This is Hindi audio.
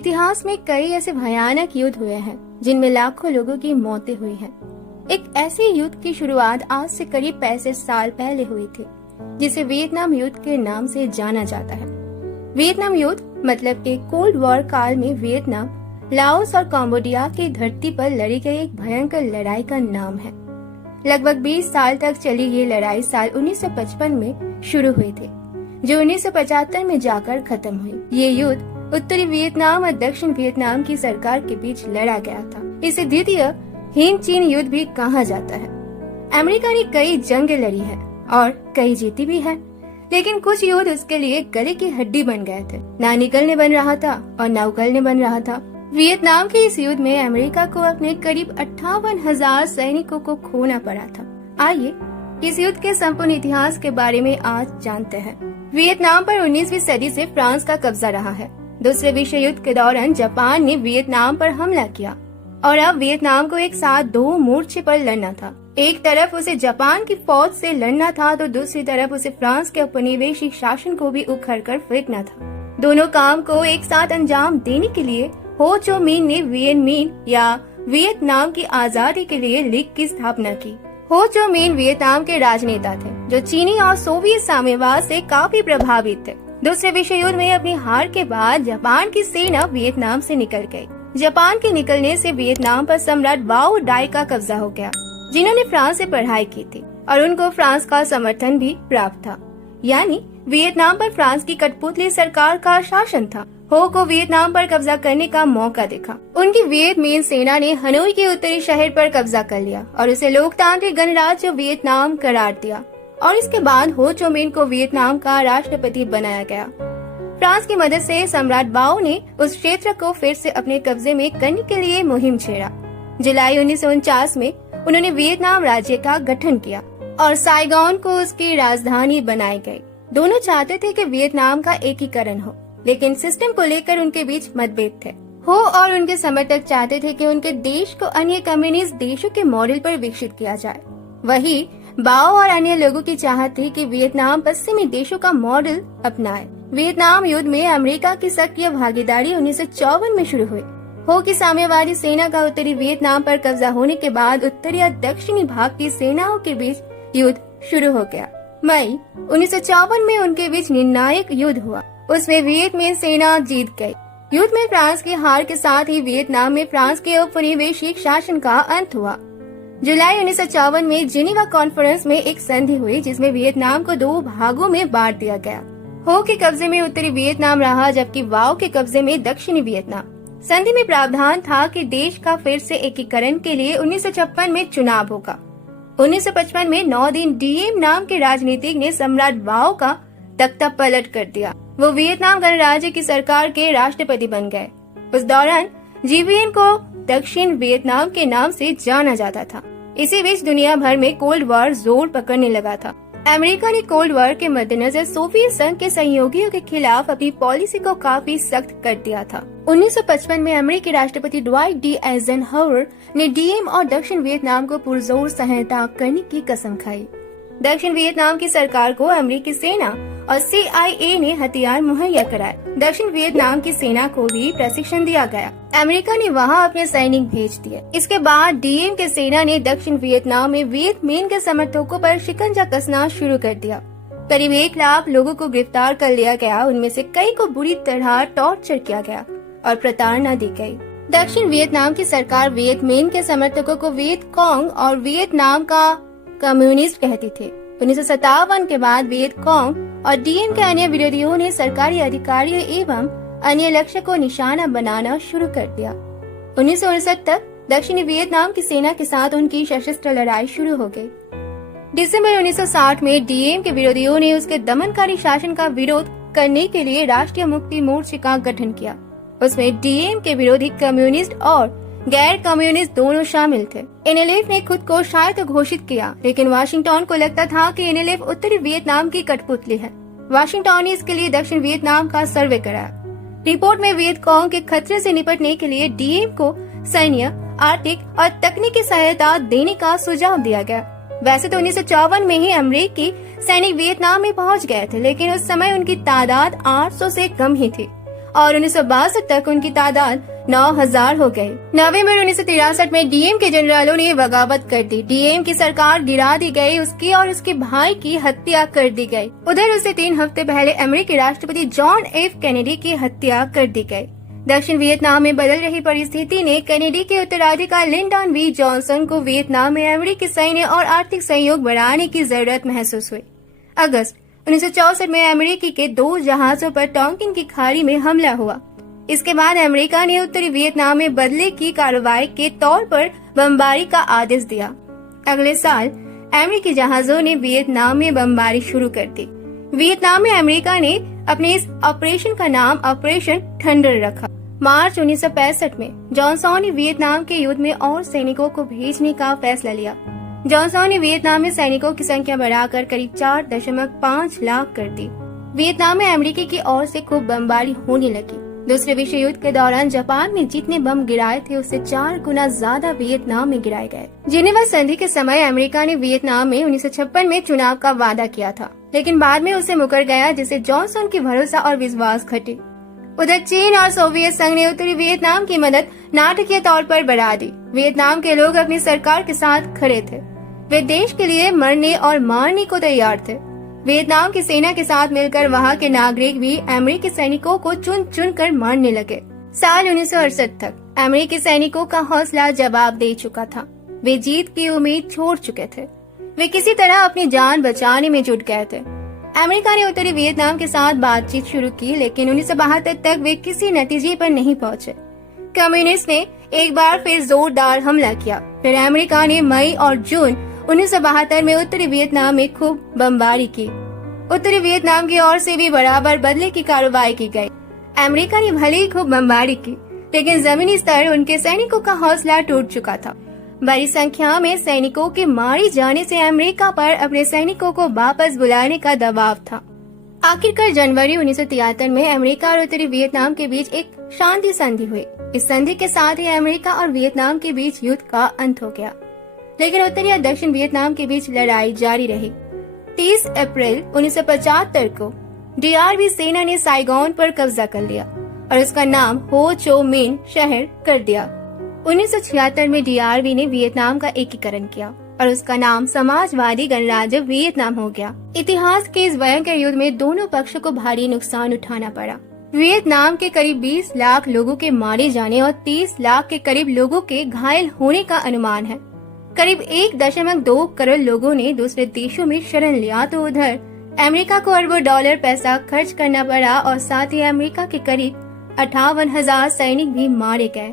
इतिहास में कई ऐसे भयानक युद्ध हुए हैं जिनमें लाखों लोगों की मौतें हुई हैं। एक ऐसे युद्ध की शुरुआत आज से करीब 65 साल पहले हुई थी, जिसे वियतनाम युद्ध के नाम से जाना जाता है। वियतनाम युद्ध मतलब कि कोल्ड वॉर काल में वियतनाम, लाओस और कंबोडिया की धरती पर लड़ी गई एक भयंकर लड़ाई का नाम है। लगभग 20 साल तक चली ये लड़ाई साल 1955 में शुरू हुई थी, जो 1975 में जाकर खत्म हुई। ये युद्ध उत्तरी वियतनाम और दक्षिण वियतनाम की सरकार के बीच लड़ा गया था। इसे द्वितीय हिंद चीन युद्ध भी कहा जाता है। अमेरिका ने कई जंगें लड़ी हैं और कई जीती भी है, लेकिन कुछ युद्ध उसके लिए गले की हड्डी बन गए थे। ना निकलने बन रहा था और ना उगलने बन रहा था। वियतनाम के इस युद्ध में अमेरिका को अपने करीब 58,000 सैनिकों को खोना पड़ा था। आइए इस युद्ध के संपूर्ण इतिहास के बारे में आज जानते हैं। वियतनाम पर 19वीं सदी से फ्रांस का कब्जा रहा है। दूसरे विश्व युद्ध के दौरान जापान ने वियतनाम पर हमला किया और अब वियतनाम को एक साथ दो मोर्चे पर लड़ना था। एक तरफ उसे जापान की फौज से लड़ना था तो दूसरी तरफ उसे फ्रांस के औपनिवेशिक शासन को भी उखड़ कर फेंकना था। दोनों काम को एक साथ अंजाम देने के लिए हो चो मिन ने वियन मिन या वियतनाम की आजादी के लिए लीग की स्थापना की। हो चो मिन वियतनाम के राजनेता थे जो चीनी और सोवियत साम्यवाद से काफी प्रभावित थे। दूसरे विश्व युद्ध में अपनी हार के बाद जापान की सेना वियतनाम से निकल गई। जापान के निकलने से वियतनाम पर सम्राट वाओ डाई का कब्जा हो गया, जिन्होंने फ्रांस से पढ़ाई की थी और उनको फ्रांस का समर्थन भी प्राप्त था। यानी वियतनाम पर फ्रांस की कठपुतली सरकार का शासन था। हो को वियतनाम पर कब्जा करने का मौका देखा। उनकी वियत मिन सेना ने हनोई के उत्तरी शहर पर कब्जा कर लिया और उसे लोकतांत्रिक गणराज्य वियतनाम करार दिया और इसके बाद हो चो मिन को वियतनाम का राष्ट्रपति बनाया गया। फ्रांस की मदद से सम्राट बाओ ने उस क्षेत्र को फिर से अपने कब्जे में करने के लिए मुहिम छेड़ा। जुलाई 1949 में उन्होंने वियतनाम राज्य का गठन किया और साइगोन को उसकी राजधानी बनाई गई। दोनों चाहते थे कि वियतनाम का एकीकरण हो, लेकिन सिस्टम को लेकर उनके बीच मतभेद थे। हो और उनके समर्थक चाहते थे कि उनके देश को अन्य कम्युनिस्ट देशों के मॉडल पर विकसित किया जाए। वही बाओ और अन्य लोगों की चाहत थी कि वियतनाम पश्चिमी देशों का मॉडल अपनाए। वियतनाम युद्ध में अमेरिका की सक्रिय भागीदारी 1954 में शुरू हुई। हो की साम्यवादी सेना का उत्तरी वियतनाम पर कब्जा होने के बाद उत्तरी और दक्षिणी भाग की सेनाओं के बीच युद्ध शुरू हो गया। मई 1954 में उनके बीच निर्णायक युद्ध हुआ। उसमें वियत मिन सेना जीत गई। युद्ध में फ्रांस की हार के साथ ही वियतनाम में फ्रांस के औपनिवेशिक शासन का अंत हुआ। जुलाई 1954 में जिनेवा कॉन्फ्रेंस में एक संधि हुई, जिसमें वियतनाम को दो भागों में बांट दिया गया। हो के कब्जे में उत्तरी वियतनाम रहा, जबकि वाओ के कब्जे में दक्षिणी वियतनाम। संधि में प्रावधान था कि देश का फिर से एकीकरण के लिए 1956 में चुनाव होगा। 1955 में 9 दिन डीएम नाम के राजनीतिक ने सम्राट वाओ का तख्ता पलट कर दिया। वो वियतनाम गणराज्य की सरकार के राष्ट्रपति बन गए। उस दौरान जीवीएन को दक्षिण वियतनाम के नाम से जाना जाता था। इसी बीच दुनिया भर में कोल्ड वॉर जोर पकड़ने लगा था। अमेरिका ने कोल्ड वॉर के मद्देनजर सोवियत संघ के सहयोगियों के खिलाफ अपनी पॉलिसी को काफी सख्त कर दिया था। 1955 में अमेरिकी राष्ट्रपति ड्वाइट डी आइजनहावर ने डीएम और दक्षिण वियतनाम को पुरजोर सहायता करने की कसम खाई। दक्षिण वियतनाम की सरकार को अमेरिकी सेना और CIA ने हथियार मुहैया कराए। दक्षिण वियतनाम की सेना को भी प्रशिक्षण दिया गया। अमेरिका ने वहां अपने सैनिक भेज दिए। इसके बाद डीएम के सेना ने दक्षिण वियतनाम में वियत मिन के समर्थकों पर शिकंजा कसना शुरू कर दिया। करीब 1 लाख लोगों को गिरफ्तार कर लिया गया। उनमें से कई को बुरी तरह टॉर्चर किया गया और प्रताड़ना दी गई। दक्षिण वियतनाम की सरकार वियत मिन के समर्थकों को वियत कॉन्ग और वियतनाम का कम्युनिस्ट कहती थी। 1957 के बाद वियत कॉन्ग और डीएम के अन्य विरोधियों ने सरकारी अधिकारियों एवं अन्य लक्ष्य को निशाना बनाना शुरू कर दिया। 1959 तक दक्षिणी वियतनाम की सेना के साथ उनकी सशस्त्र लड़ाई शुरू हो गई। दिसंबर 1960 में डीएम के विरोधियों ने उसके दमनकारी शासन का विरोध करने के लिए राष्ट्रीय मुक्ति मोर्चे का गठन किया। उसमें डीएम के विरोधी कम्युनिस्ट और गैर कम्युनिस्ट दोनों शामिल थे। एनएलएफ ने खुद को शायद घोषित किया, लेकिन वाशिंगटन को लगता था कि एनएलएफ उत्तरी वियतनाम की कठपुतली है। वाशिंगटन ने इसके लिए दक्षिण वियतनाम का सर्वे कराया। रिपोर्ट में वियत कॉन्ग के खतरे से निपटने के लिए डीएम को सैन्य, आर्थिक और तकनीकी सहायता देने का सुझाव दिया गया। वैसे तो 1954 में ही अमेरिकी सैनिक वियतनाम में पहुंच गए थे, लेकिन उस समय उनकी तादाद 800 से कम ही थी और 1962 तक उनकी तादाद 9,000 हो गई। नवंबर 1963 में डीएम के जनरलों ने बगावत कर दी। डीएम की सरकार गिरा दी गई, उसकी और उसके भाई की हत्या कर दी गई। उधर उससे 3 हफ्ते पहले अमेरिकी राष्ट्रपति जॉन एफ कैनेडी की हत्या कर दी गई। दक्षिण वियतनाम में बदल रही परिस्थिति ने कैनेडी के उत्तराधिकारी लिंडन बी जॉनसन को वियतनाम में अमेरिकी सैन्य और आर्थिक सहयोग बढ़ाने की जरूरत महसूस हुई। अगस्त 1964 में अमेरिकी के 2 जहाजों पर टोंकिन की खाड़ी में हमला हुआ। इसके बाद अमेरिका ने उत्तरी वियतनाम में बदले की कार्रवाई के तौर पर बमबारी का आदेश दिया। अगले साल अमेरिकी जहाजों ने वियतनाम में बमबारी शुरू कर दी। वियतनाम में अमेरिका ने अपने इस ऑपरेशन का नाम ऑपरेशन थंडर रखा। मार्च 1965 में जॉनसन ने वियतनाम के युद्ध में और सैनिकों को भेजने का फैसला लिया। जॉनसन ने वियतनाम में सैनिकों की संख्या बढ़ाकर करीब 4.5 लाख कर दी। वियतनाम में अमेरिका की ओर से खूब बमबारी होने लगी। दूसरे विश्व युद्ध के दौरान जापान में जितने बम गिराए थे उससे 4 गुना ज्यादा वियतनाम में गिराए गए। जिनेवा संधि के समय अमेरिका ने वियतनाम में 1956 में चुनाव का वादा किया था, लेकिन बाद में उसे मुकर गया, जिससे जॉनसन की भरोसा और विश्वास घटे। उधर चीन और सोवियत संघ ने उत्तरी वियतनाम की मदद नाटकीय तौर पर बढ़ा दी। वियतनाम के लोग अपनी सरकार के साथ खड़े थे। वे देश के लिए मरने और मारने को तैयार थे। वियतनाम की सेना के साथ मिलकर वहां के नागरिक भी अमेरिकी सैनिकों को चुन चुन कर मारने लगे। साल 1968 तक अमेरिकी सैनिकों का हौसला जवाब दे चुका था। वे जीत की उम्मीद छोड़ चुके थे। वे किसी तरह अपनी जान बचाने में जुट गए थे। अमेरिका ने उत्तरी वियतनाम के साथ बातचीत शुरू की, लेकिन 1972 तक वे किसी नतीजे पर नहीं पहुंचे। कम्युनिस्ट ने एक बार फिर जोरदार हमला किया। फिर अमेरिका ने मई और जून 1972 में उत्तरी वियतनाम में खूब बमबारी की। उत्तरी वियतनाम की ओर से भी बराबर बदले की कार्रवाई की गई। अमेरिका ने भले ही खूब बमबारी की, लेकिन जमीनी स्तर उनके सैनिकों का हौसला टूट चुका था। बड़ी संख्या में सैनिकों के मारे जाने से अमेरिका पर अपने सैनिकों को वापस बुलाने का दबाव था। आखिरकार जनवरी 1973 में अमेरिका और उत्तरी वियतनाम के बीच एक शांति संधि हुई। इस संधि के साथ ही अमेरिका और वियतनाम के बीच युद्ध का अंत हो गया, लेकिन उत्तरी और दक्षिण वियतनाम के बीच लड़ाई जारी रही। 30 अप्रैल 1975 को डीआरवी सेना ने साइगोन पर कब्जा कर लिया और उसका नाम हो चो मिन शहर कर दिया। 1976 में डीआरवी ने वियतनाम का एकीकरण किया और उसका नाम समाजवादी गणराज्य वियतनाम हो गया। इतिहास के इस भयंकर युद्ध में दोनों पक्षों को भारी नुकसान उठाना पड़ा। वियतनाम के करीब 20 लाख लोगों के मारे जाने और 30 लाख के करीब लोगों के घायल होने का अनुमान है। करीब 1.2 करोड़ लोगों ने दूसरे देशों में शरण लिया, तो उधर अमेरिका को अरबों डॉलर पैसा खर्च करना पड़ा और साथ ही अमेरिका के करीब 58,000 सैनिक भी मारे गए।